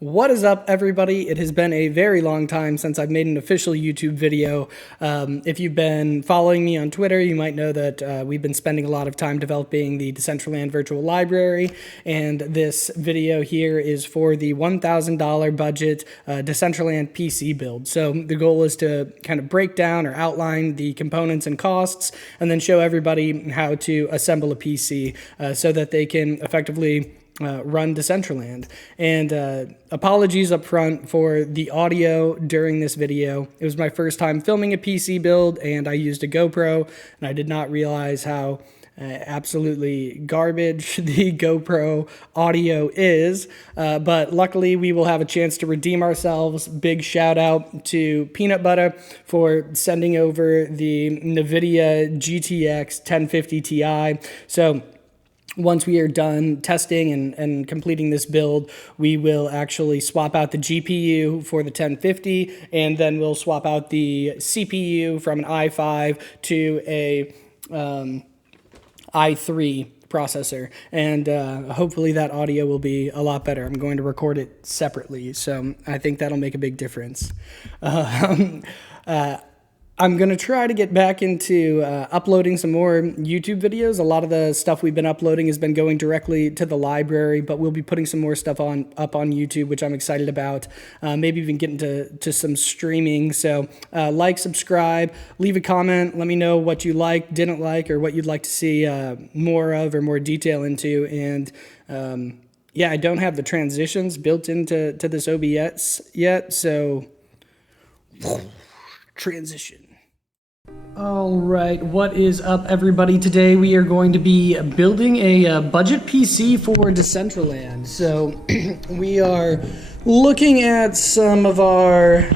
What is up, everybody? It has been a very long time since I've made an official YouTube video. If you've been following me on Twitter, you might know that we've been spending a lot of time developing the Decentraland virtual library, and this video here is for the $1,000 budget Decentraland PC build. So the goal is to kind of break down or outline the components and costs, and then show everybody how to assemble a PC so that they can effectively run Decentraland. And apologies up front for the audio during this video. It was my first time filming a PC build, and I used a GoPro, and I did not realize how absolutely garbage the GoPro audio is, but luckily we will have a chance to redeem ourselves. Big shout out to Peanut Butter for sending over the NVIDIA GTX 1050 Ti. So once we are done testing and completing this build, we will actually swap out the GPU for the 1050, and then we'll swap out the CPU from an i5 to a i3 processor, and hopefully that audio will be a lot better. I'm going to record it separately, so I think that'll make a big difference. I'm going to try to get back into uploading some more YouTube videos. A lot of the stuff we've been uploading has been going directly to the library, but we'll be putting some more stuff up on YouTube, which I'm excited about. Maybe even get into some streaming. So like, subscribe, leave a comment. Let me know what you liked, didn't like, or what you'd like to see more of or more detail into. And yeah, I don't have the transitions built into this OBS yet, so transition. All right, what is up, everybody? Today we are going to be building a budget PC for Decentraland. So we are looking at some of our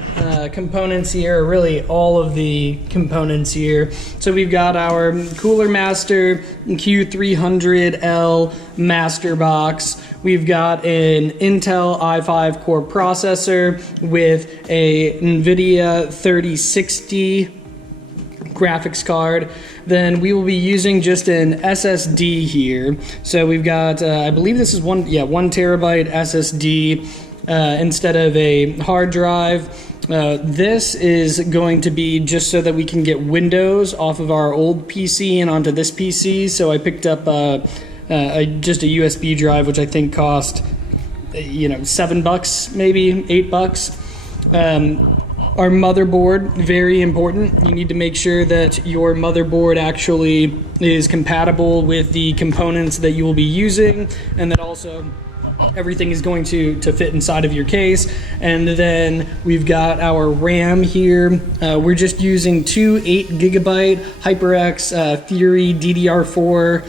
components here, really all of the components here. So we've got our Cooler Master Q300L Master Box. We've got an Intel i5 core processor with a NVIDIA 3060 graphics card. Then we will be using just an SSD here. So we've got, I believe this is one terabyte SSD instead of a hard drive. This is going to be just so that we can get Windows off of our old PC and onto this PC. So I picked up just a USB drive, which I think cost, $7, maybe $8. Our motherboard, very important. You need to make sure that your motherboard actually is compatible with the components that you will be using, and that also everything is going to fit inside of your case. And then we've got our RAM here. We're just using two 8GB HyperX Fury DDR4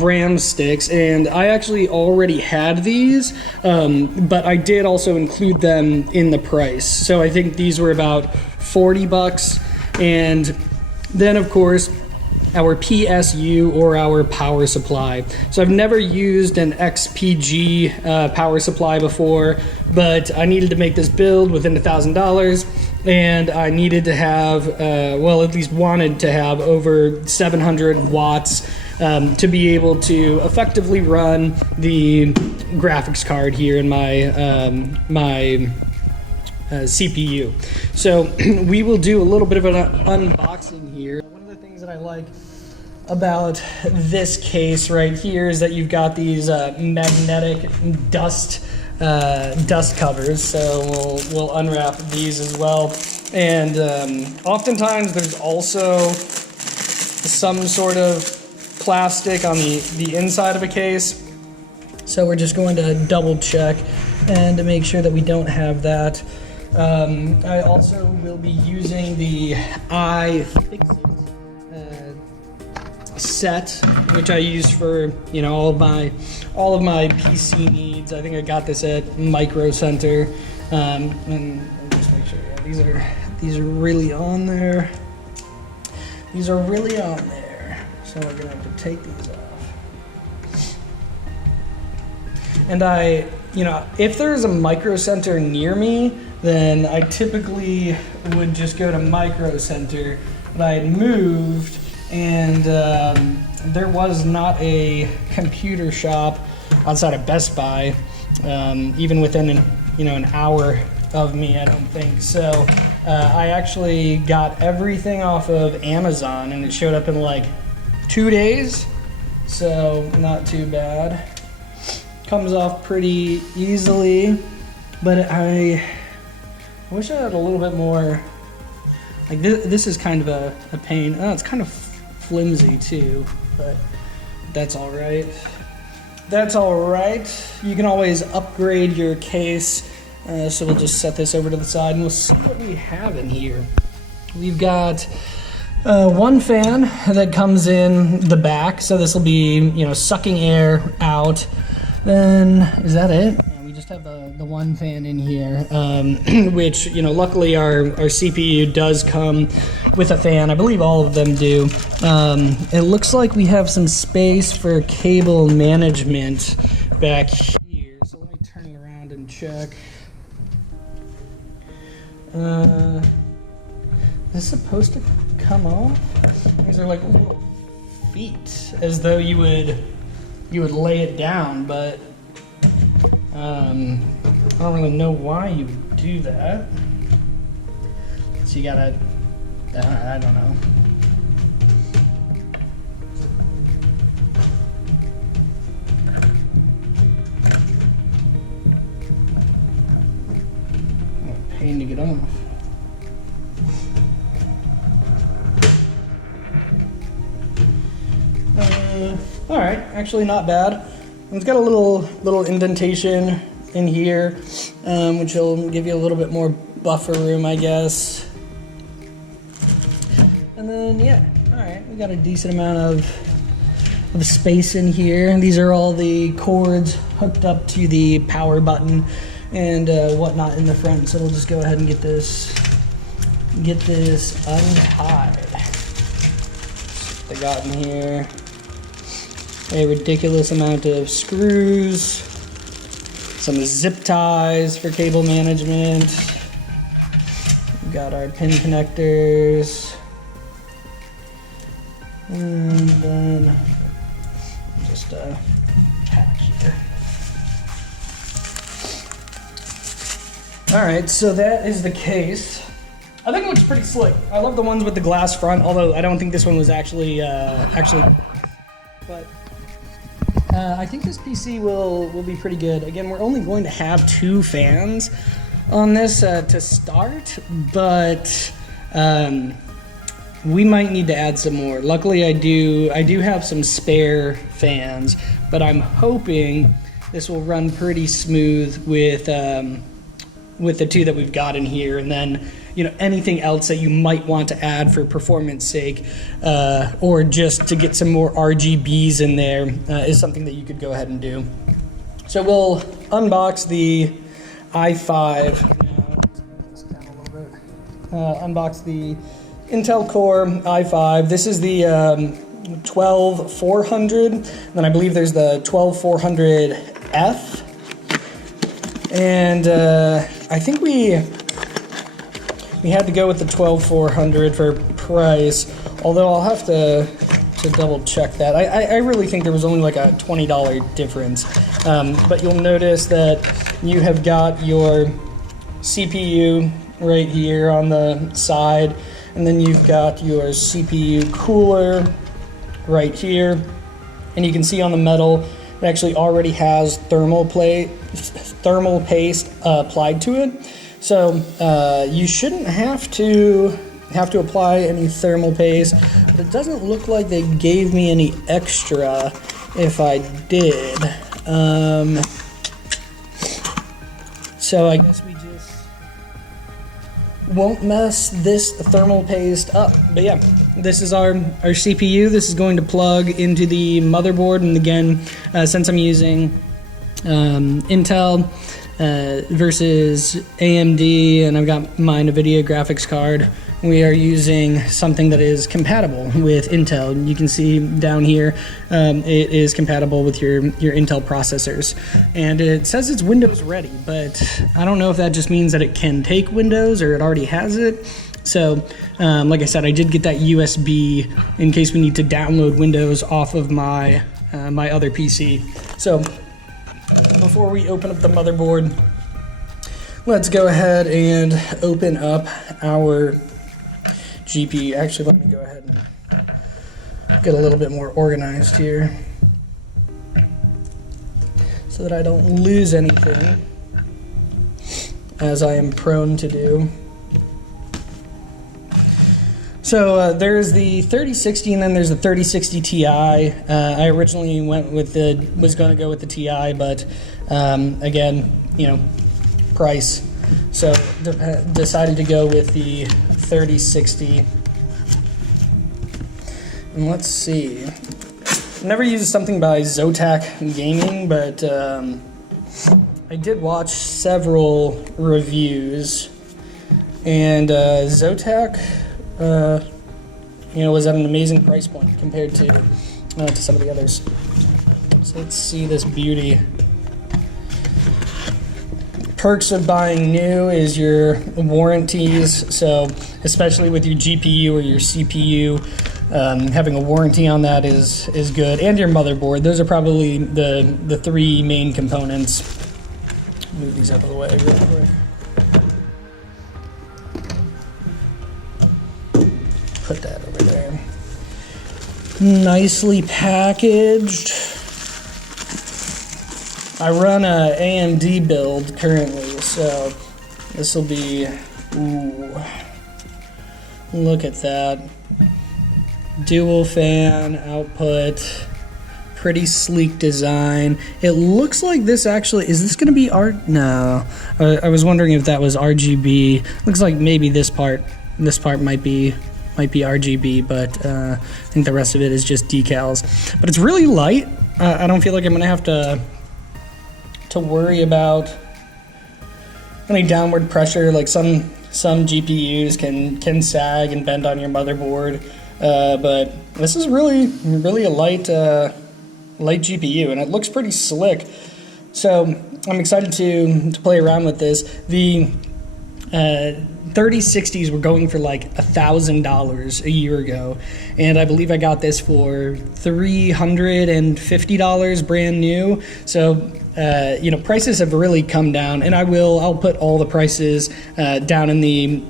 RAM sticks, and I actually already had these, but I did also include them in the price. So I think these were about $40. And then of course our PSU, or our power supply. So I've never used an XPG power supply before, but I needed to make this build within $1,000, and I needed to have, well, at least wanted to have over 700 watts to be able to effectively run the graphics card here in my CPU. So we will do a little bit of an unboxing here. One of the things that I like about this case right here is that you've got these magnetic dust covers. So we'll unwrap these as well. And oftentimes there's also some sort of plastic on the inside of a case. So we're just going to double check and to make sure that we don't have that. I also will be using the iFixit set, which I use for all of my PC needs. I think I got this at Micro Center, and I'll just make sure. Yeah, these are really on there. These are really on there. So we're gonna have to take these off. And if there's a Micro Center near me, then I typically would just go to Micro Center. But I had moved, and there was not a computer shop outside of Best Buy even within an hour of me, I don't think. So I actually got everything off of Amazon, and it showed up in like 2 days, so not too bad. Comes off pretty easily, but I wish I had a little bit more. Like this is kind of a pain. Oh, it's kind of flimsy too, but that's all right. That's all right. You can always upgrade your case. So we'll just set this over to the side and we'll see what we have in here. We've got one fan that comes in the back. So this will be, sucking air out. Then, is that it? Yeah, we just have the one fan in here, which, luckily our CPU does come with a fan. I believe all of them do. It looks like we have some space for cable management back here. So let me turn it around and check. Is this supposed to come off? These are like little feet, as though you would lay it down, but I don't really know why you would do that. So you gotta, I don't know. Pain to get off. All right, actually not bad. It's got a little indentation in here, which will give you a little bit more buffer room, I guess. And then yeah, all right, we got a decent amount of space in here. These are all the cords hooked up to the power button and whatnot in the front. So we'll just go ahead and get this untied. They got in here a ridiculous amount of screws, some zip ties for cable management. We've got our pin connectors, and then just a pack here. All right, so that is the case. I think it looks pretty slick. I love the ones with the glass front, although I don't think this one was actually, but I think this PC will be pretty good. Again, we're only going to have 2 fans on this to start, but we might need to add some more. Luckily, I do have some spare fans, but I'm hoping this will run pretty smooth with the 2 that we've got in here, and then anything else that you might want to add for performance sake, or just to get some more RGBs in there, is something that you could go ahead and do. So we'll unbox the i5 now. Unbox the Intel Core i5. This is the 12400, then I believe there's the 12400F, and I think we had to go with the 12400 for price, although I'll have to double check that. I really think there was only like a $20 difference, but you'll notice that you have got your CPU right here on the side, and then you've got your CPU cooler right here, and you can see on the metal it actually already has thermal paste applied to it. So you shouldn't have to apply any thermal paste, but it doesn't look like they gave me any extra if I did. So I guess we just won't mess this thermal paste up. But yeah, this is our CPU. This is going to plug into the motherboard, and again, since I'm using Intel versus AMD, and I've got my NVIDIA graphics card, we are using something that is compatible with Intel. You can see down here, it is compatible with your Intel processors. And it says it's Windows ready, but I don't know if that just means that it can take Windows or it already has it. So, like I said, I did get that USB in case we need to download Windows off of my my other PC. So before we open up the motherboard, let's go ahead and open up our GPU. Actually, let me go ahead and get a little bit more organized here so that I don't lose anything, as I am prone to do. So there's the 3060 and then there's the 3060 Ti. I originally was going to go with the Ti, but again, you know, price. So decided to go with the 3060. And let's see. I've never used something by ZOTAC Gaming, but I did watch several reviews, and ZOTAC, you know, was at an amazing price point compared to some of the others. So let's see this beauty. Perks of buying new is your warranties. So especially with your GPU or your CPU, having a warranty on that is good, and your motherboard. Those are probably the three main components. Move these out of the way real quick. Put that over there. Nicely packaged. I run a AMD build currently, so this will be, ooh, look at that. Dual fan output, pretty sleek design. It looks like this actually, is this gonna be no. I was wondering if that was RGB. Looks like maybe this part might be RGB, but I think the rest of it is just decals. But it's really light. I don't feel like I'm gonna have to worry about any downward pressure. Like some GPUs can sag and bend on your motherboard, but this is really a light GPU, and it looks pretty slick. So I'm excited to play around with this. The 3060s were going for like $1,000 a year ago, and I believe I got this for $350 brand new. So you know, prices have really come down, and I'll put all the prices down in the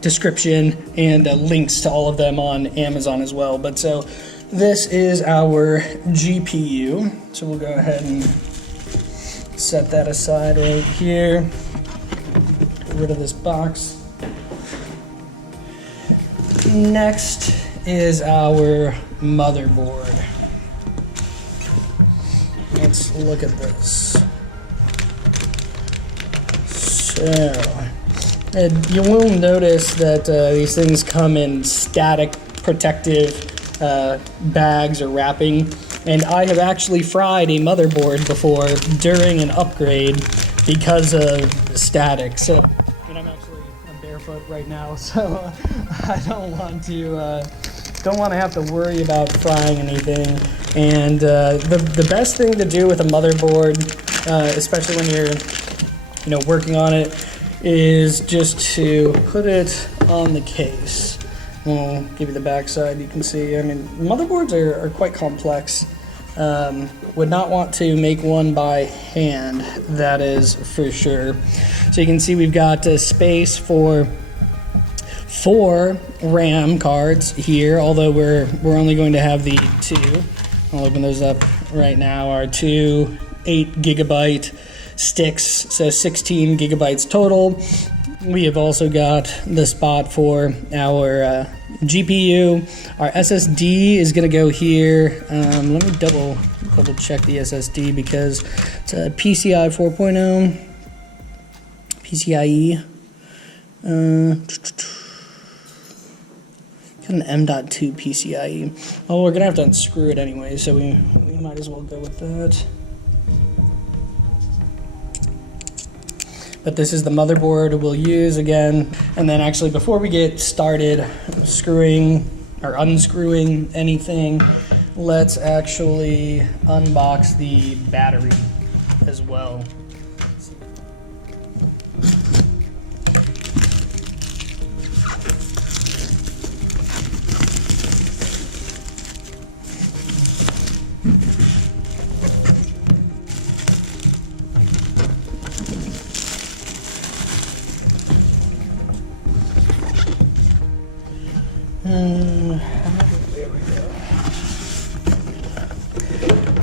description, and links to all of them on Amazon as well. But so this is our GPU. So we'll go ahead and set that aside right here. Get rid of this box. Next is our motherboard. Let's look at this. So, you will notice that these things come in static protective bags or wrapping, and I have actually fried a motherboard before during an upgrade because of static. So, and I'm barefoot right now, so I don't want to have to worry about frying anything. And the best thing to do with a motherboard, especially when you're working on it, is just to put it on the case. I'll give you the back side. You can see, I mean, motherboards are quite complex. Would not want to make one by hand, that is for sure. So you can see we've got space for 4 RAM cards here, although we're only going to have the 2. I'll open those up right now. Our 2 8GB sticks, so 16 gigabytes total. We have also got the spot for our GPU. Our SSD is going to go here. Let me double check the SSD because it's a PCI 4.0, PCIe. Got an M.2 PCIe. Oh, we're going to have to unscrew it anyway, so we might as well go with that. But this is the motherboard we'll use again. And then actually, before we get started screwing or unscrewing anything, let's actually unbox the battery as well.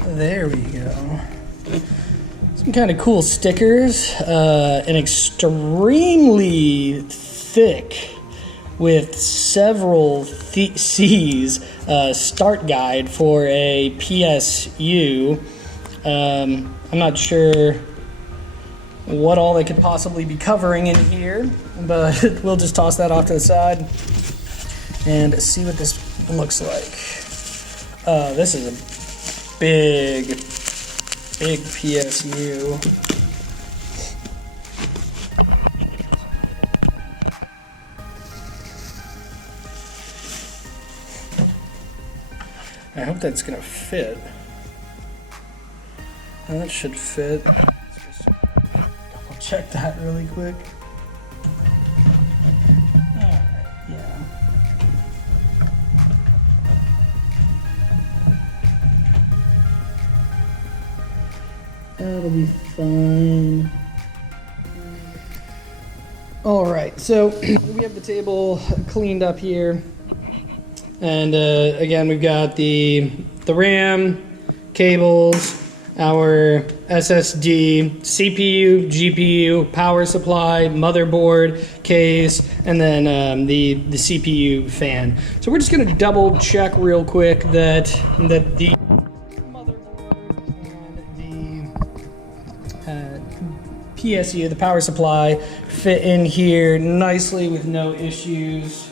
There we go. Some kind of cool stickers. An extremely thick, with several C's, start guide for a PSU. I'm not sure what all they could possibly be covering in here, but we'll just toss that off to the side and see what this looks like. This is a big PSU. I hope that's gonna fit. That should fit. Let's just double check that really quick. Alright, yeah. That'll be fine. Alright, so we have the table cleaned up here. And again, we've got the RAM, cables, our SSD, CPU, GPU, power supply, motherboard, case, and then the CPU fan. So we're just going to double check real quick that the motherboard and the PSU, the power supply, fit in here nicely with no issues.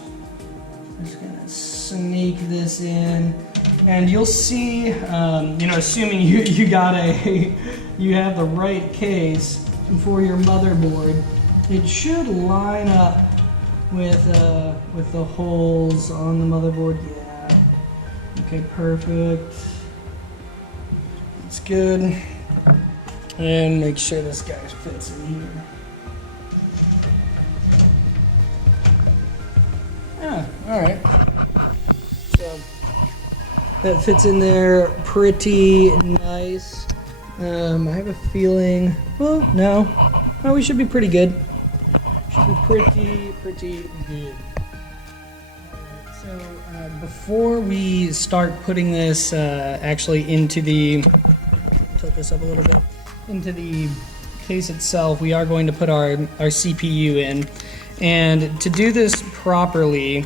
Just gonna sneak this in, and you'll see, assuming you got you have the right case for your motherboard, it should line up with the holes on the motherboard. Yeah. Okay, perfect. That's good. And make sure this guy fits in here. Yeah, all right. So that fits in there pretty nice. I have a feeling, well, no, we should be pretty good. Should be pretty good. So before we start putting this actually into the, tilt this up a little bit, into the case itself, we are going to put our CPU in. And to do this properly,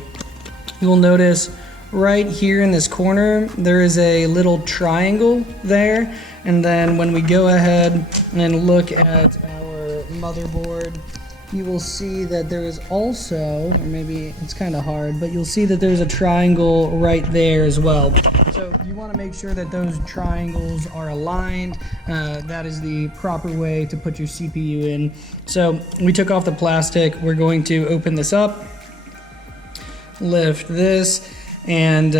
you will notice right here in this corner, there is a little triangle there. And then when we go ahead and look at our motherboard, you will see that there is also, or maybe it's kind of hard, but you'll see that there's a triangle right there as well. So you want to make sure that those triangles are aligned. That is the proper way to put your CPU in. So we took off the plastic. We're going to open this up, lift this, and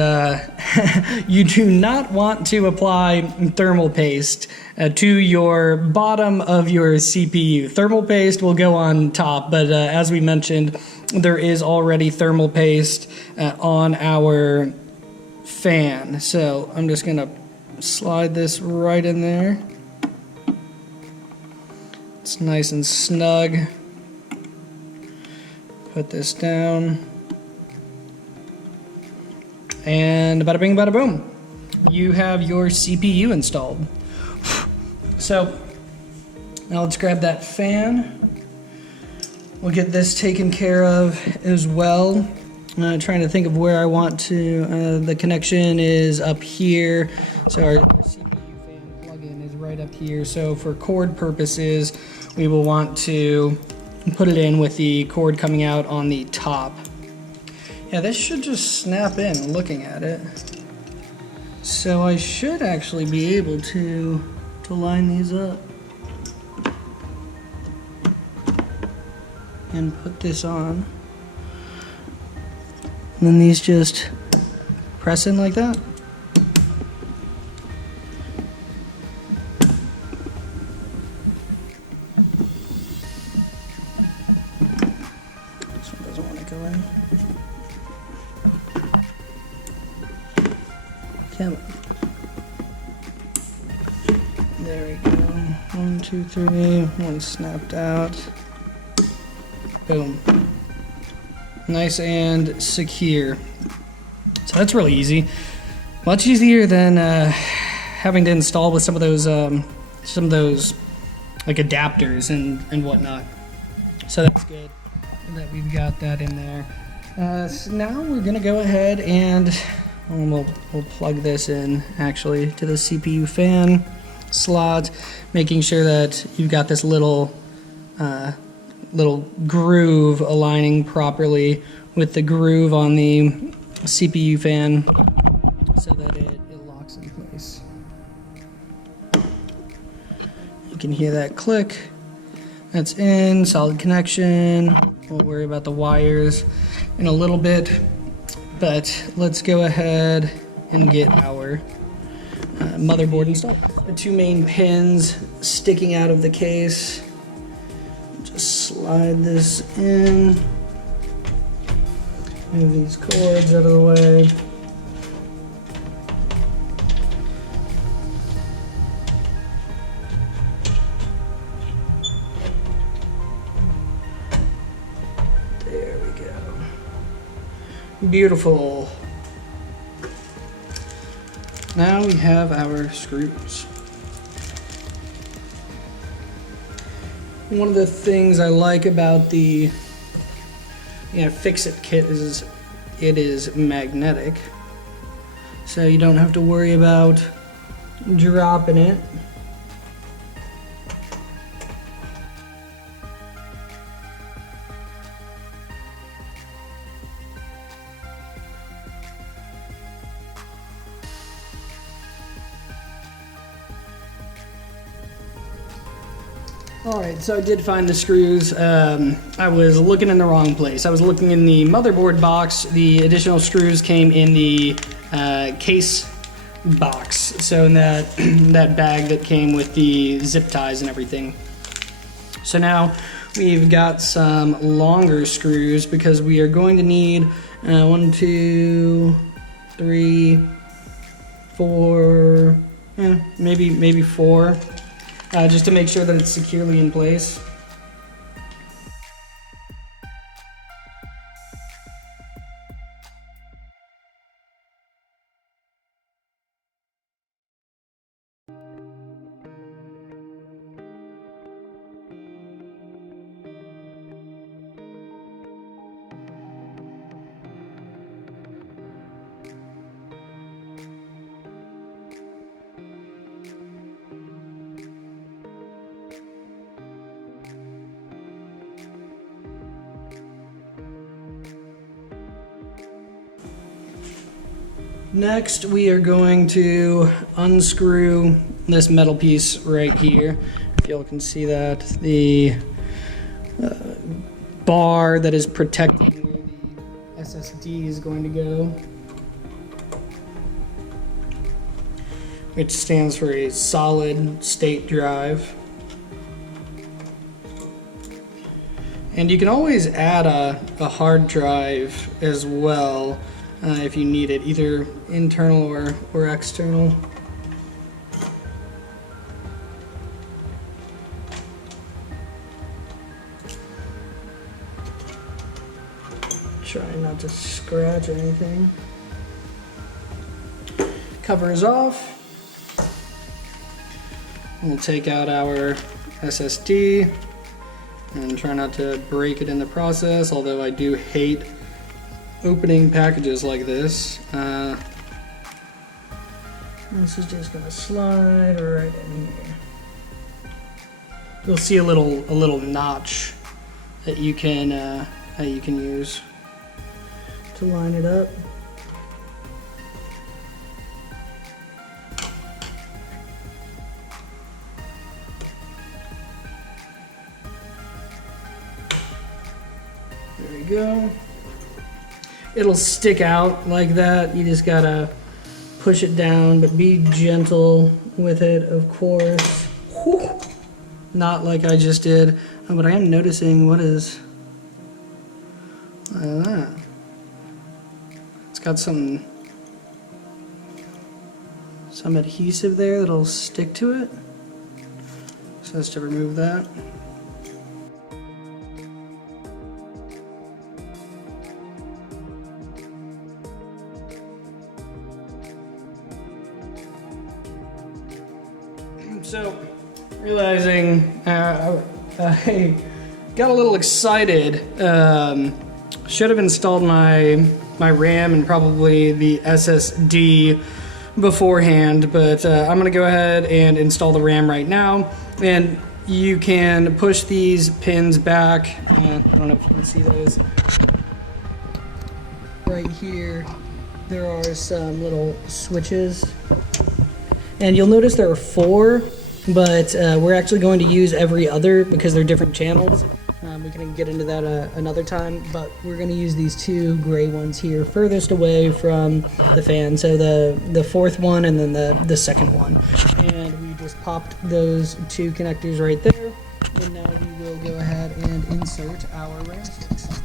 you do not want to apply thermal paste to your bottom of your CPU. Thermal paste will go on top, but as we mentioned, there is already thermal paste on our fan. So I'm just gonna slide this right in there. It's nice and snug. Put this down. And bada bing, bada boom. You have your CPU installed. So now let's grab that fan. We'll get this taken care of as well. Trying to think of where I want to, the connection is up here. So our CPU fan plug-in is right up here. So for cord purposes, we will want to put it in with the cord coming out on the top. Yeah, this should just snap in looking at it. So I should actually be able to line these up and put this on. And then these just press in like that. This one doesn't want to go in. Come on. There we go. 1, 2, 3. One snapped out. Boom. Nice and secure. So that's really easy. Much easier than having to install with some of those like adapters and whatnot. So that's good that we've got that in there. So now we're gonna go ahead and we'll plug this in actually to the CPU fan slot, making sure that you've got this little groove aligning properly with the groove on the CPU fan so that it locks in place. You can hear that click. That's in, solid connection. We'll worry about the wires in a little bit, but let's go ahead and get our motherboard installed. The two main pins sticking out of the case. Just slide this in. Move these cords out of the way. There we go. Beautiful. Now we have our screws. One of the things I like about the Fix-It kit is it is magnetic, so you don't have to worry about dropping it. Alright, so I did find the screws. I was looking in the wrong place. I was looking in the motherboard box. The additional screws came in the case box, so in that, that bag that came with the zip ties and everything. So now we've got some longer screws because we are going to need 1, 2, 3, 4, maybe 4. Just to make sure that it's securely in place. Next, we are going to unscrew this metal piece right here. If y'all can see that, the bar that is protecting where the SSD is going to go, which stands for a solid state drive. And you can always add a hard drive as well if you need it, either internal or external. Try not to scratch anything. Cover is off. We'll take out our SSD and try not to break it in the process, although I do hate opening packages like this. This is just gonna slide right in here. You'll see a little notch that you can use to line it up. There we go. It'll stick out like that. You just gotta push it down, but be gentle with it, of course. Whew. Not like I just did, but I am noticing what is that. It's got some adhesive there that'll stick to it. So let's to remove that. So, realizing I got a little excited. Should have installed my RAM and probably the SSD beforehand, but I'm gonna go ahead and install the RAM right now. And you can push these pins back. I don't know if you can see those. Right here, there are some little switches. And you'll notice there are 4, but we're actually going to use every other because they're different channels. We can get into that another time, but we're going to use these 2 gray ones here furthest away from the fan. So the 4th one and then the 2nd one. And we just popped those 2 connectors right there. And now we will go ahead and insert our RAM sticks.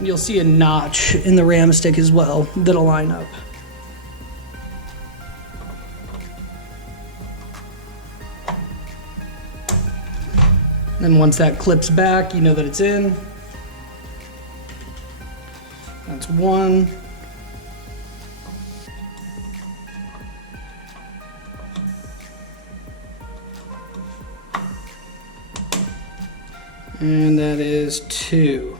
You'll see a notch in the RAM stick as well that'll line up. And once that clips back, you know that it's in. That's 1. And that is 2.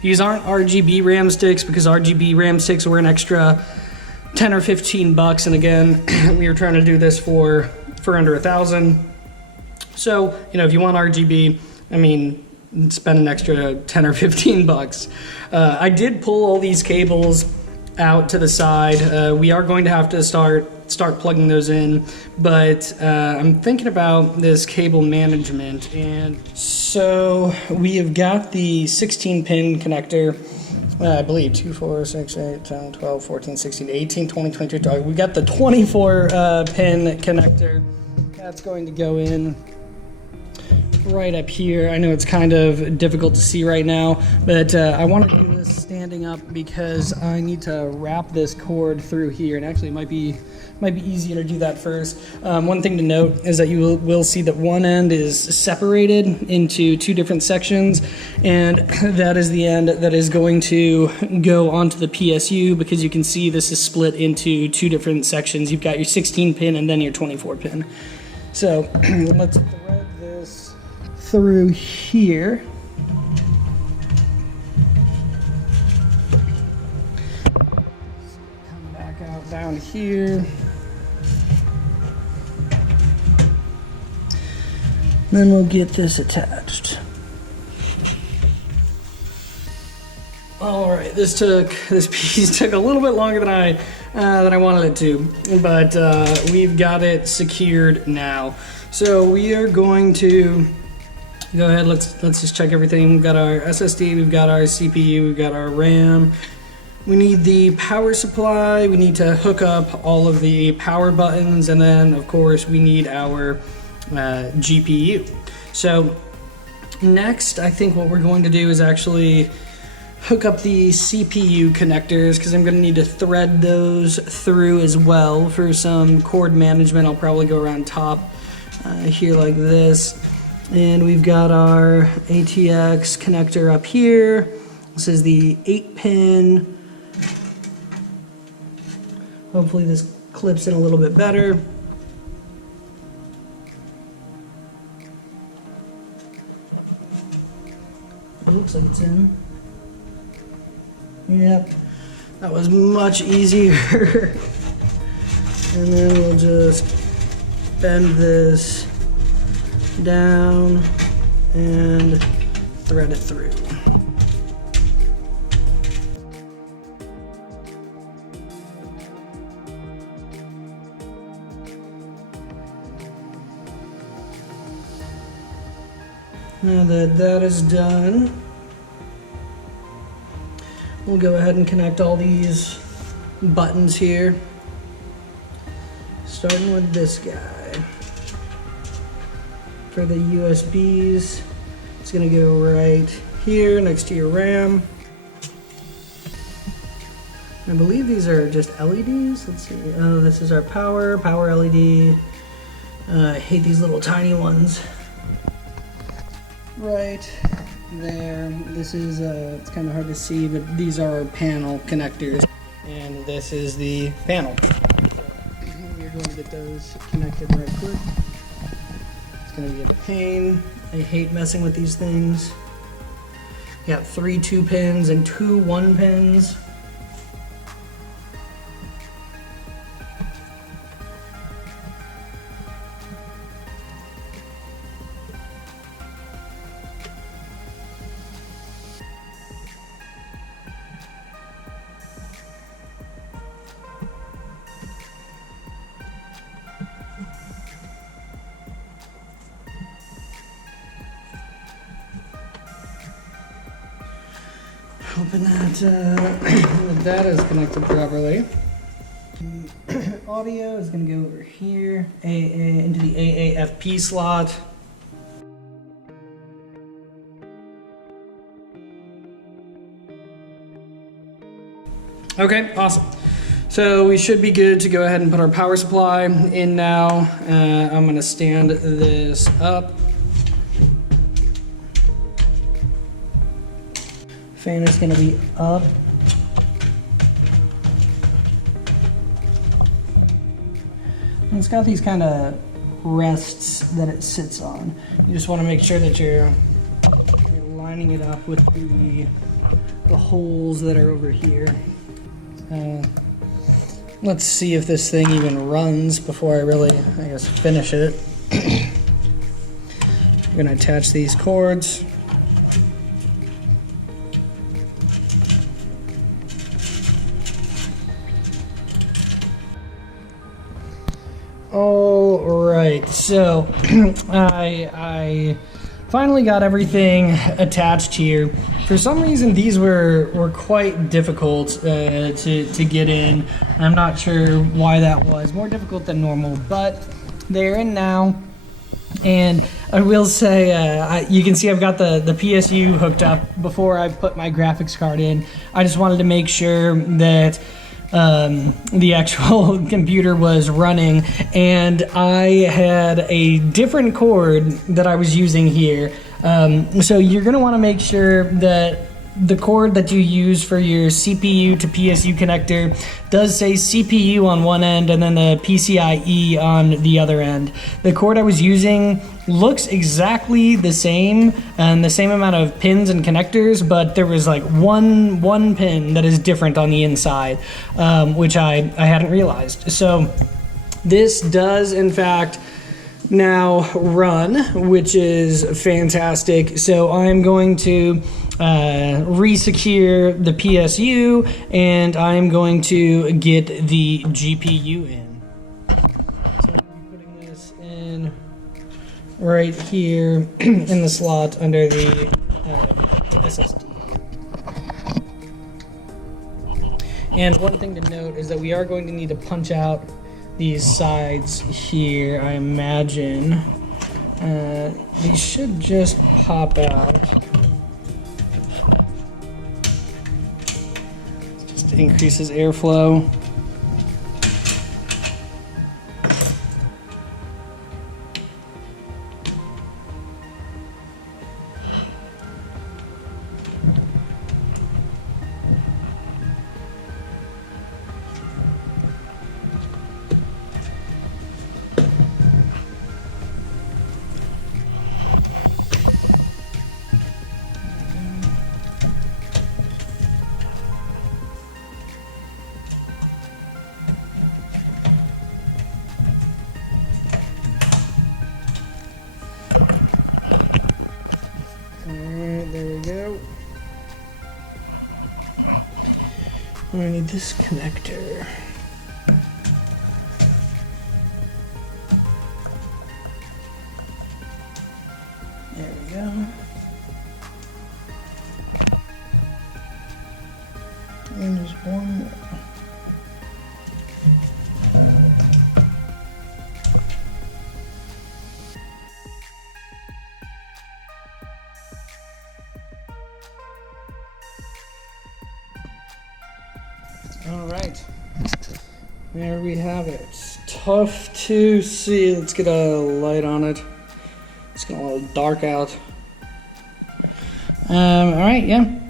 These aren't RGB RAM sticks because RGB RAM sticks were an extra 10 or 15 bucks. And again, we were trying to do this for under $1,000. So, you know, if you want RGB, I mean, spend an extra 10 or 15 bucks. I did pull all these cables out to the side. We are going to have to start plugging those in, but I'm thinking about this cable management. And so we have got the 16 pin connector, I believe 2, 4, 6, 8, 10, 12, 14, 16, 18, 20, 22. We got the 24 pin connector. That's going to go in right up here. I know it's kind of difficult to see right now, but I want to do this standing up because I need to wrap this cord through here, and actually it might be easier to do that first. One thing to note is that you will see that one end is separated into 2 different sections, and that is the end that is going to go onto the PSU, because you can see this is split into 2 different sections. You've got your 16 pin and then your 24 pin. So let's thread this through here. Come back out down here. Then we'll get this attached. All right, this piece took a little bit longer than I wanted it to, but we've got it secured now. So we are going to go ahead. Let's just check everything. We've got our SSD, we've got our CPU, we've got our RAM. We need the power supply. We need to hook up all of the power buttons, and then of course we need our GPU. So next, I think what we're going to do is actually hook up the CPU connectors, because I'm going to need to thread those through as well for some cord management. I'll probably go around top here like this. And we've got our ATX connector up here. This is the 8 pin. Hopefully this clips in a little bit better. It looks like it's in. Yep, that was much easier. And then we'll just bend this down and thread it through. Now that that is done, we'll go ahead and connect all these buttons here, starting with this guy. For the USBs, it's going to go right here next to your RAM. I believe these are just LEDs. Let's see. Oh, this is our power LED. I hate these little tiny ones. Right there. This is, it's kind of hard to see, but these are our panel connectors. And this is the panel. So we're want to get those connected right quick. It's going to be a pain. I hate messing with these things. You got 3 2-pins and 2 1-pins. Hoping that the data is connected properly. Audio is going to go over here, into the AAFP slot. Okay, awesome. So we should be good to go ahead and put our power supply in now. I'm going to stand this up. Fan is going to be up. And it's got these kind of rests that it sits on. You just want to make sure that you're lining it up with the holes that are over here. Let's see if this thing even runs before I really, I guess, finish it. I'm going to attach these cords. All right, so I finally got everything attached here. For some reason, these were quite difficult to get in. I'm not sure why that was. More difficult than normal, but they're in now. And I will say, you can see I've got the PSU hooked up before I put my graphics card in. I just wanted to make sure that the actual computer was running, and I had a different cord that I was using here. So you're going to want to make sure that the cord that you use for your CPU to PSU connector does say CPU on one end and then the PCIe on the other end. The cord I was using looks exactly the same and the same amount of pins and connectors, but there was like one pin that is different on the inside, which I hadn't realized. So this does in fact now run, which is fantastic. So I'm going to re-secure the PSU, and I'm going to get the GPU in. So I'm putting this in right here in the slot under the SSD. And one thing to note is that we are going to need to punch out these sides here, I imagine. These should just pop out. Just increases airflow. There we go. I need this connector. There we go. And there's one more. All right, there we have it. It's tough to see. Let's get a light on it. It's getting a little dark out. All right, yeah.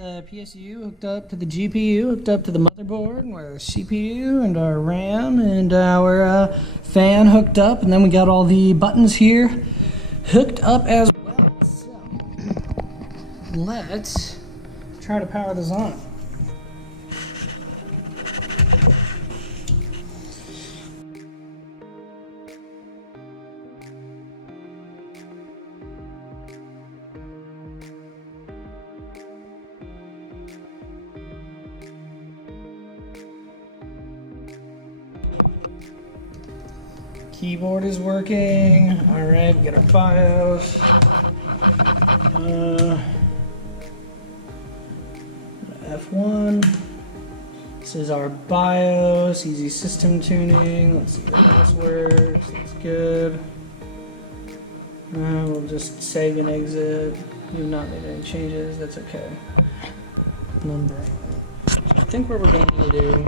the PSU hooked up to the GPU, hooked up to the motherboard, and our CPU and our RAM and our fan hooked up, and then we got all the buttons here hooked up as well. So let's try to power this on. Keyboard is working. All right, we got our BIOS. F1. This is our BIOS, easy system tuning. Let's see if the mouse works. That's good. We'll just save and exit. You've not made any changes. That's okay. Number. I think what we're going to do,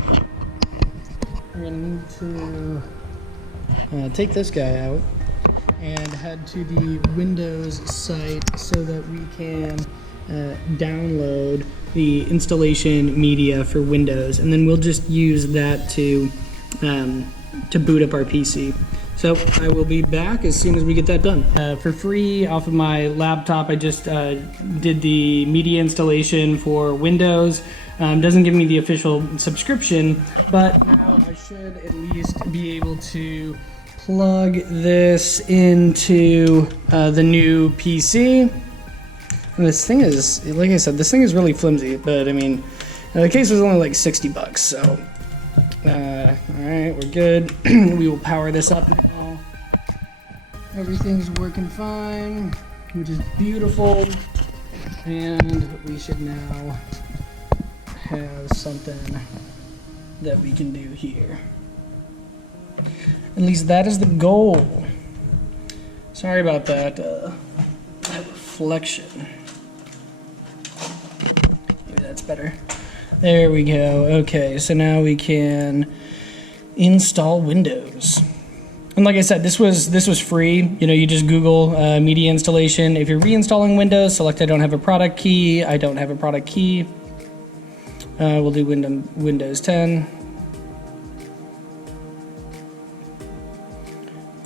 we're going to need to take this guy out and head to the Windows site so that we can download the installation media for Windows, and then we'll just use that to boot up our PC. So I will be back as soon as we get that done. For free off of my laptop, I just did the media installation for Windows. Doesn't give me the official subscription, but now I should at least be able to plug this into the new PC. And this thing is, like I said, this thing is really flimsy, but I mean, the case was only like 60 bucks, so all right, we're good. We will power this up now. Everything's working fine, which is beautiful, and we should now have something that we can do here. At least that is the goal. Sorry about that reflection. Maybe that's better. There we go. Okay, so now we can install Windows. And like I said, this was free. You know, you just Google media installation. If you're reinstalling Windows, select I don't have a product key. I don't have a product key. We'll do Windows 10.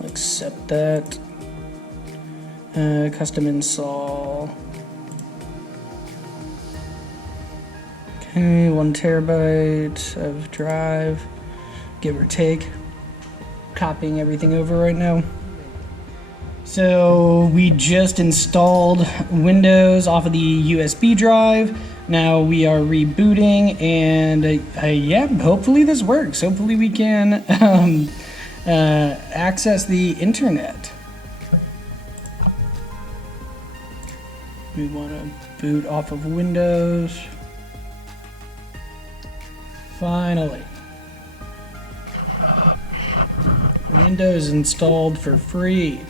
Accept that. Custom install. Okay, 1 terabyte of drive, give or take. Copying everything over right now. So we just installed Windows off of the USB drive. Now we are rebooting, and yeah, hopefully this works. Hopefully we can access the internet. We want to boot off of Windows. Finally. Windows installed for free.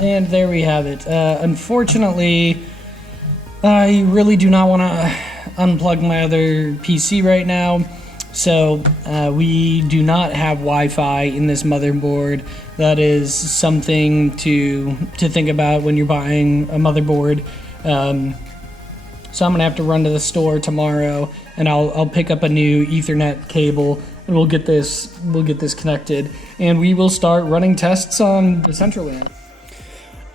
And there we have it. Unfortunately, I really do not want to unplug my other PC right now. So we do not have Wi-Fi in this motherboard. That is something to think about when you're buying a motherboard. So I'm gonna have to run to the store tomorrow, and I'll pick up a new Ethernet cable, and we'll get this connected, and we will start running tests on Decentraland.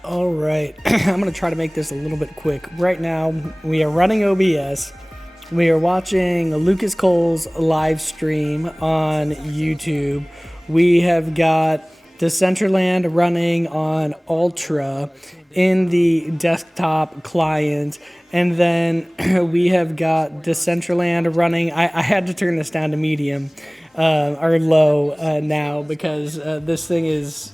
All right, I'm gonna try to make this a little bit quick. Right now, we are running OBS. We are watching Lucas Cole's live stream on YouTube. We have got Decentraland running on Ultra in the desktop client, and then we have got Decentraland running. I had to turn this down to medium or low now because this thing is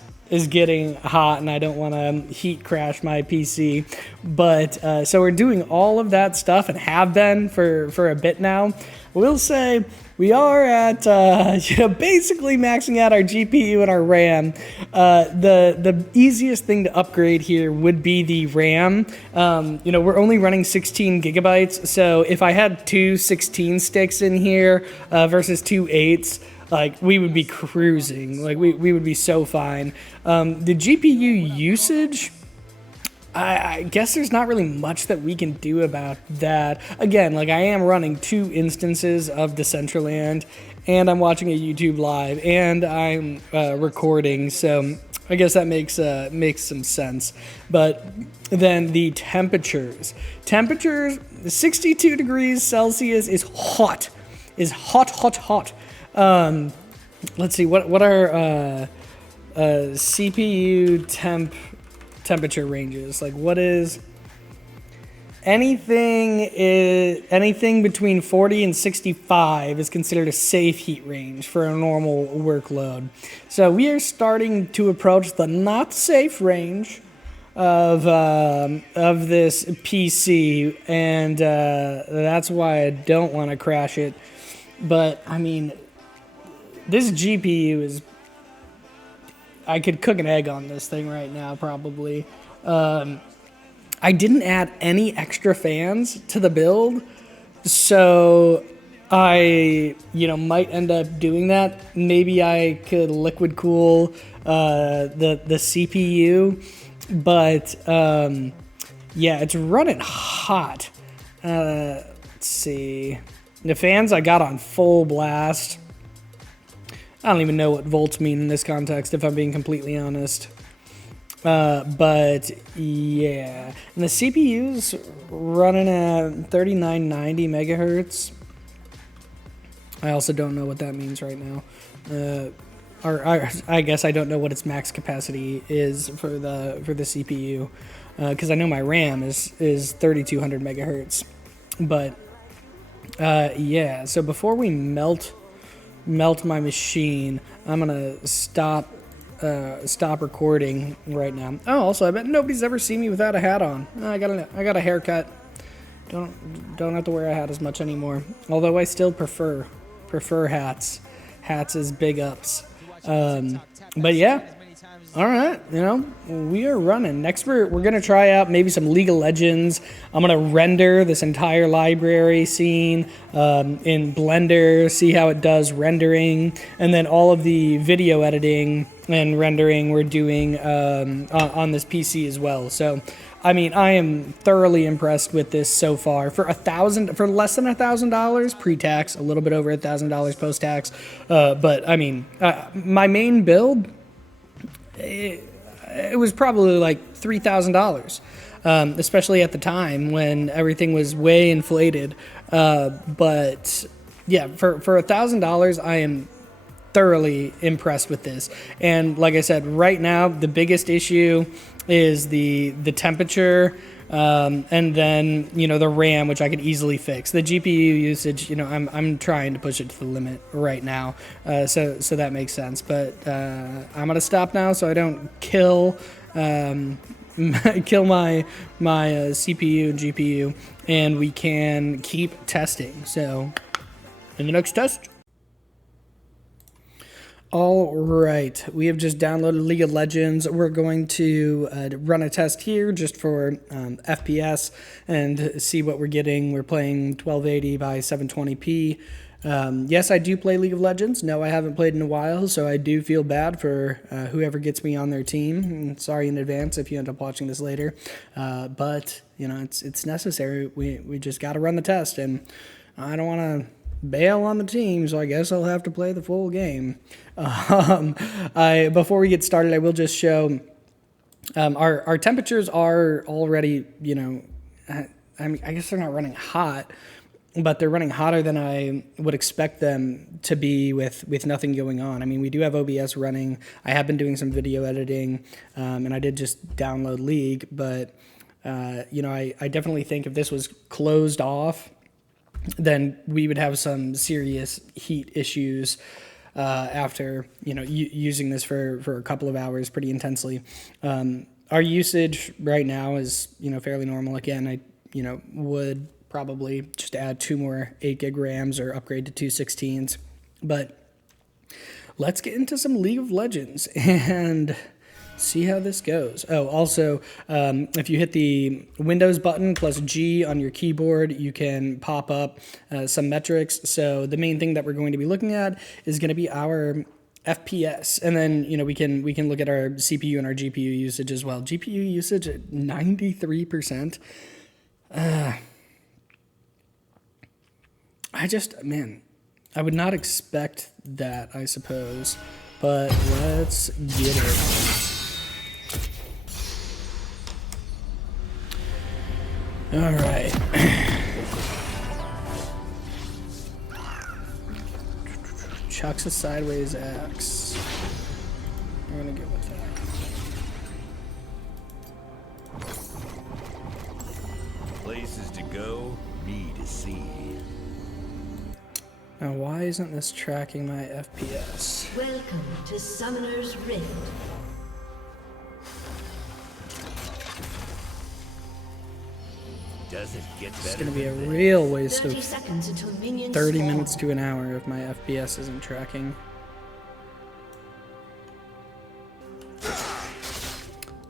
getting hot and I don't want to heat crash my PC. But so we're doing all of that stuff and have been for a bit now. We'll say we are at basically maxing out our GPU and our RAM. The easiest thing to upgrade here would be the RAM. We're only running 16 gigabytes, so if I had two 16 sticks in here versus two 8s, like we would be cruising. Like we would be so fine. The GPU usage, I guess there's not really much that we can do about that. Again, like I am running 2 instances of Decentraland, and I'm watching a YouTube live, and I'm recording, so I guess that makes some sense. But then the temperatures, 62 degrees Celsius is hot, hot. Let's see, what are CPU temperature ranges? Like, what is anything between 40 and 65 is considered a safe heat range for a normal workload. So we are starting to approach the not safe range of this PC, and that's why I don't want to crash it. But I mean, this GPU is, I could cook an egg on this thing right now, probably. I didn't add any extra fans to the build, so I, might end up doing that. Maybe I could liquid cool the CPU, but yeah, it's running hot. Let's see. The fans I got on full blast. I don't even know what volts mean in this context, if I'm being completely honest. But yeah, and the CPU's running at 3990 megahertz. I also don't know what that means right now. I guess I don't know what its max capacity is for the CPU, because I know my RAM is 3200 megahertz. But yeah, so before we melt my machine, I'm gonna stop recording right now. Oh, also, I bet nobody's ever seen me without a hat on. I got a haircut. Don't have to wear a hat as much anymore. Although I still prefer hats. Hats is big ups. But yeah. All right, we are running. Next, we're gonna try out maybe some League of Legends. I'm gonna render this entire library scene in Blender, see how it does rendering, and then all of the video editing and rendering we're doing on this PC as well. So, I mean, I am thoroughly impressed with this so far. For less than $1,000 pre-tax, a little bit over $1,000 post-tax. But I mean, my main build, it was probably like $3,000, especially at the time when everything was way inflated. But yeah, for $1,000, I am thoroughly impressed with this. And like I said, right now the biggest issue is the temperature, and then the RAM, which I could easily fix. The GPU usage, I'm trying to push it to the limit right now, so that makes sense. But I'm gonna stop now so I don't kill my CPU and GPU, and we can keep testing. So in the next test. All right, we have just downloaded League of Legends. We're going to run a test here just for FPS and see what we're getting. We're playing 1280 by 720p. Yes, I do play League of Legends. No, I haven't played in a while, so I do feel bad for whoever gets me on their team. Sorry in advance if you end up watching this later. But, it's necessary. We just got to run the test, and I don't want to bail on the team, so I guess I'll have to play the full game. Before we get started, I will just show our temperatures are already, I guess they're not running hot, but they're running hotter than I would expect them to be with nothing going on. I mean, we do have OBS running. I have been doing some video editing, and I did just download League, but I definitely think if this was closed off, then we would have some serious heat issues after using this for a couple of hours pretty intensely. Our usage right now is fairly normal. Again, I would probably just add 2 more 8 gig RAMs or upgrade to 216s. But let's get into some League of Legends and see how this goes. Oh, also, if you hit the Windows button plus G on your keyboard, you can pop up some metrics. So the main thing that we're going to be looking at is going to be our FPS, and then we can look at our CPU and our GPU usage as well. GPU usage at 93%. I would not expect that, I suppose, but let's get it. All right. Chucks a sideways axe. I'm gonna go with that. Places to go, me to see. Now, why isn't this tracking my FPS? Welcome to Summoner's Rift. Does it get better? It's gonna be a real waste 30 of seconds until minions 30 spawn. minutes to an hour if my FPS isn't tracking.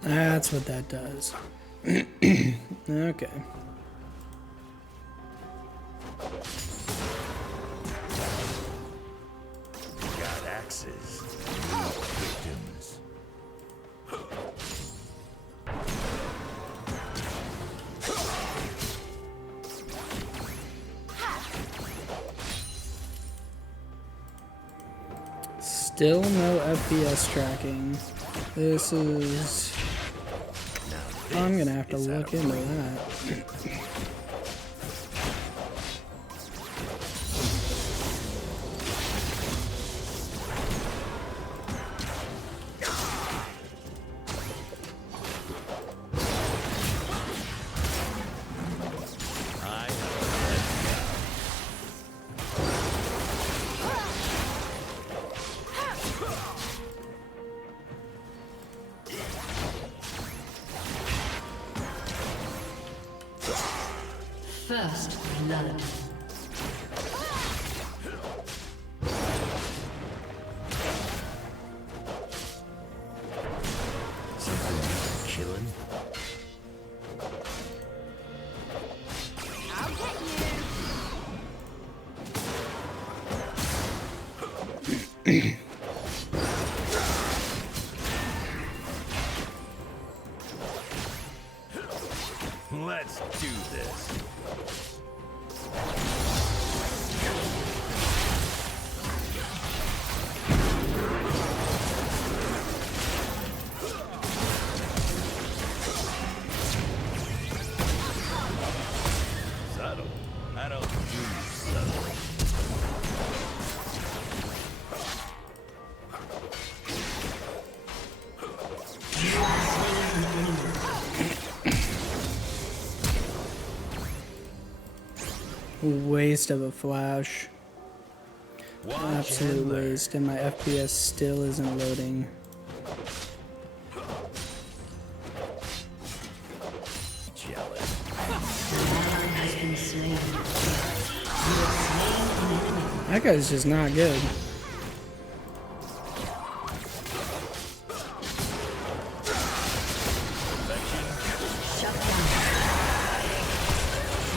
That's what that does. Okay. Got axes. Need victims. Still no FPS tracking. This is... I'm gonna have to look into that. First blood. Something you're killing? I'll get you. Let's do this. Subtle. I don't do subtle. Waste of a flash. Watch Absolute and learn. waste, and my FPS still isn't loading. Jealous. Ally has been slain. You have slain an enemy. That guy's just not good. Shut down.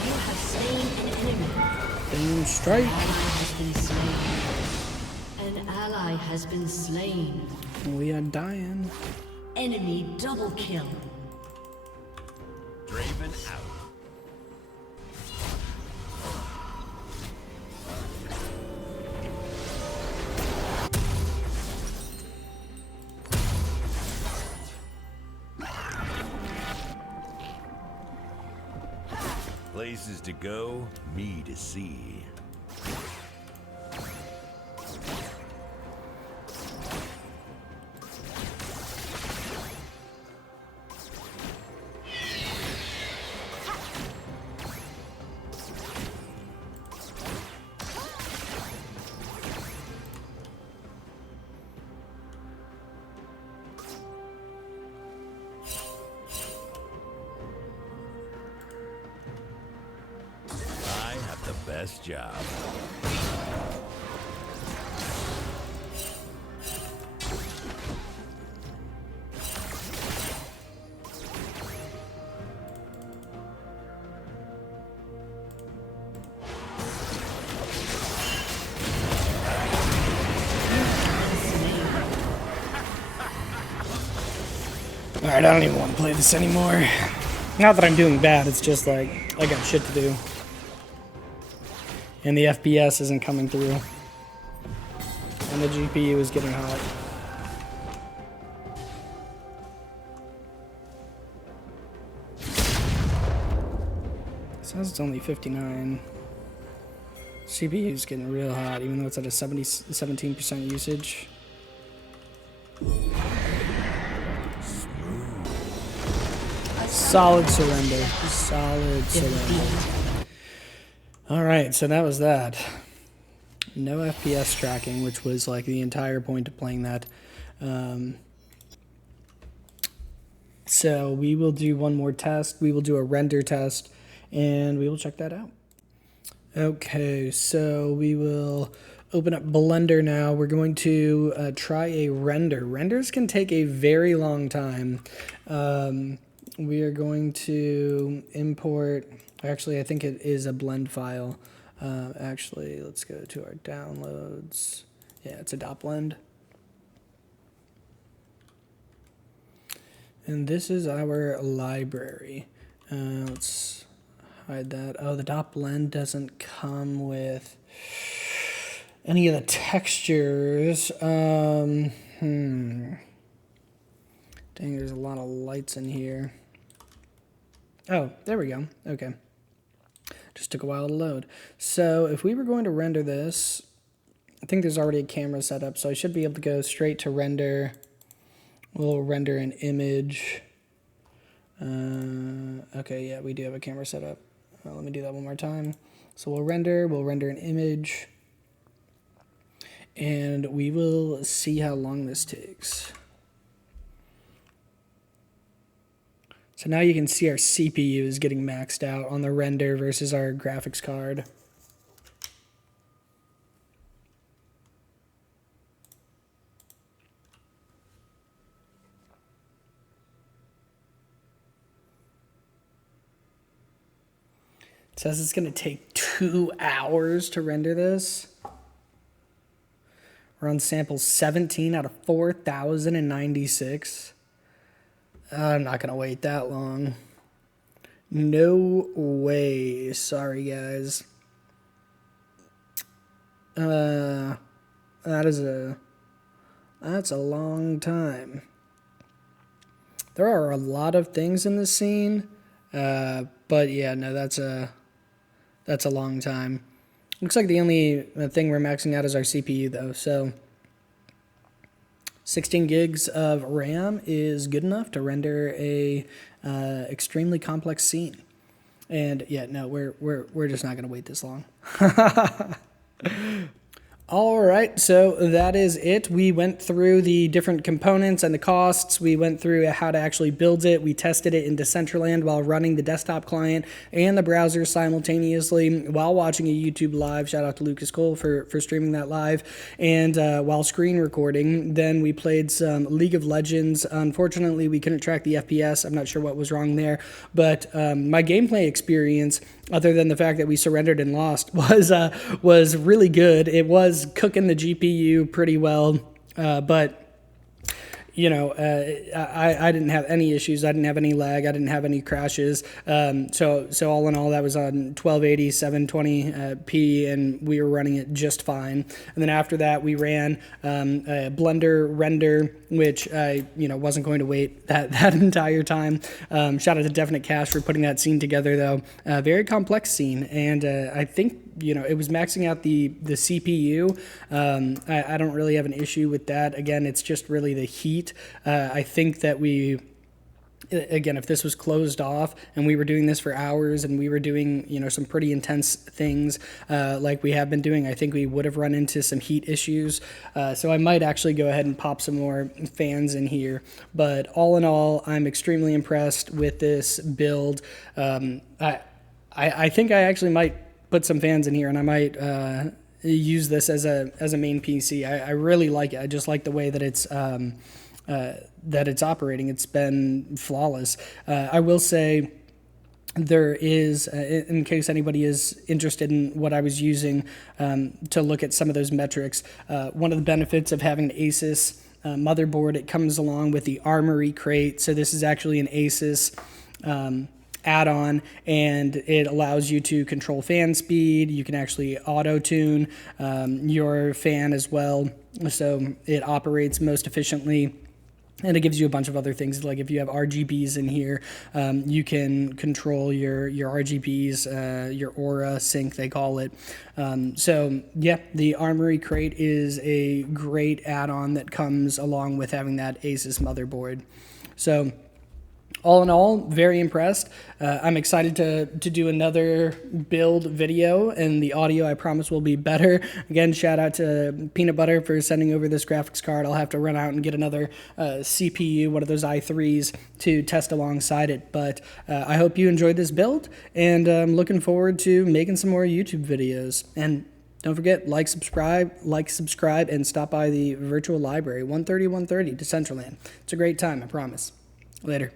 You have slain an enemy. Boom, strike. Ally has been slain. An ally has been slain. We are dying. Enemy double kill. Draven out. Places to go, me to see. I have the best job. Slain. Alright, I don't even want to play this anymore. Not that I'm doing bad, it's just like, I got shit to do. And the FPS isn't coming through. And the GPU is getting hot. It says it's only 59. CPU is getting real hot, even though it's at a 17% usage. Solid surrender. Solid surrender. Alright, so that was that. No FPS tracking, which was like the entire point of playing that. So we will do one more test. We will do a render test, and we will check that out. Okay, so we will open up Blender now. We're going to try a render. Renders can take a very long time. We are going to import, actually I think it is a blend file. Actually, let's go to our downloads. Yeah, it's a .blend. And this is our library. Let's hide that. Oh, the .blend doesn't come with any of the textures. Dang, there's a lot of lights in here. Oh, there we go. Okay. Just took a while to load. So if we were going to render this, I think there's already a camera set up, so I should be able to go straight to render. We'll render an image. Okay, yeah, we do have a camera set up. Let me do that one more time. So we'll render an image, and we will see how long this takes. So now you can see our CPU is getting maxed out on the render versus our graphics card. It says it's going to take 2 hours to render this. We're on sample 17 out of 4,096. I'm not going to wait that long. No way. Sorry, guys. That's a long time. There are a lot of things in this scene, but yeah, no, that's a long time. Looks like the only thing we're maxing out is our CPU, though. So 16 gigs of RAM is good enough to render a extremely complex scene. And yeah, no, we're just not going to wait this long. All right, so that is it. We went through the different components and the costs. We went through how to actually build it. We tested it in Decentraland while running the desktop client and the browser simultaneously while watching a YouTube live. Shout out to Lucas Cole for streaming that live. And while screen recording, then we played some League of Legends. Unfortunately, we couldn't track the FPS. I'm not sure what was wrong there. But my gameplay experience, other than the fact that we surrendered and lost, was really good. It was cooking the GPU pretty well, but you know, I didn't have any issues. I didn't have any lag. I didn't have any crashes. So all in all, that was on 1280, 720p, and we were running it just fine. And then after that, we ran a Blender render, which I wasn't going to wait that entire time. Shout out to Definite Cash for putting that scene together, though. Very complex scene, and I think it was maxing out the CPU. I don't really have an issue with that. Again, it's just really the heat. I think that again, if this was closed off and we were doing this for hours and we were doing, some pretty intense things like we have been doing, I think we would have run into some heat issues. So I might actually go ahead and pop some more fans in here. But all in all, I'm extremely impressed with this build. I think I actually might put some fans in here, and I might use this as a main PC. I really like it. I just like the way that it's operating. It's been flawless. I will say there is, in case anybody is interested in what I was using to look at some of those metrics, one of the benefits of having an ASUS motherboard. It comes along with the Armory crate. So this is actually an ASUS add-on, and it allows you to control fan speed. You can actually auto-tune your fan as well, so it operates most efficiently. And it gives you a bunch of other things, like if you have RGBs in here, you can control your RGBs, your Aura sync, they call it. So yeah, the Armory crate is a great add-on that comes along with having that ASUS motherboard. So all in all, very impressed. I'm excited to do another build video, and the audio, I promise, will be better. Again, shout out to Peanut Butter for sending over this graphics card. I'll have to run out and get another CPU, one of those i3s, to test alongside it. But I hope you enjoyed this build, and I'm looking forward to making some more YouTube videos. And don't forget, like, subscribe, and stop by the virtual library, 130 Decentraland. It's a great time, I promise. Later.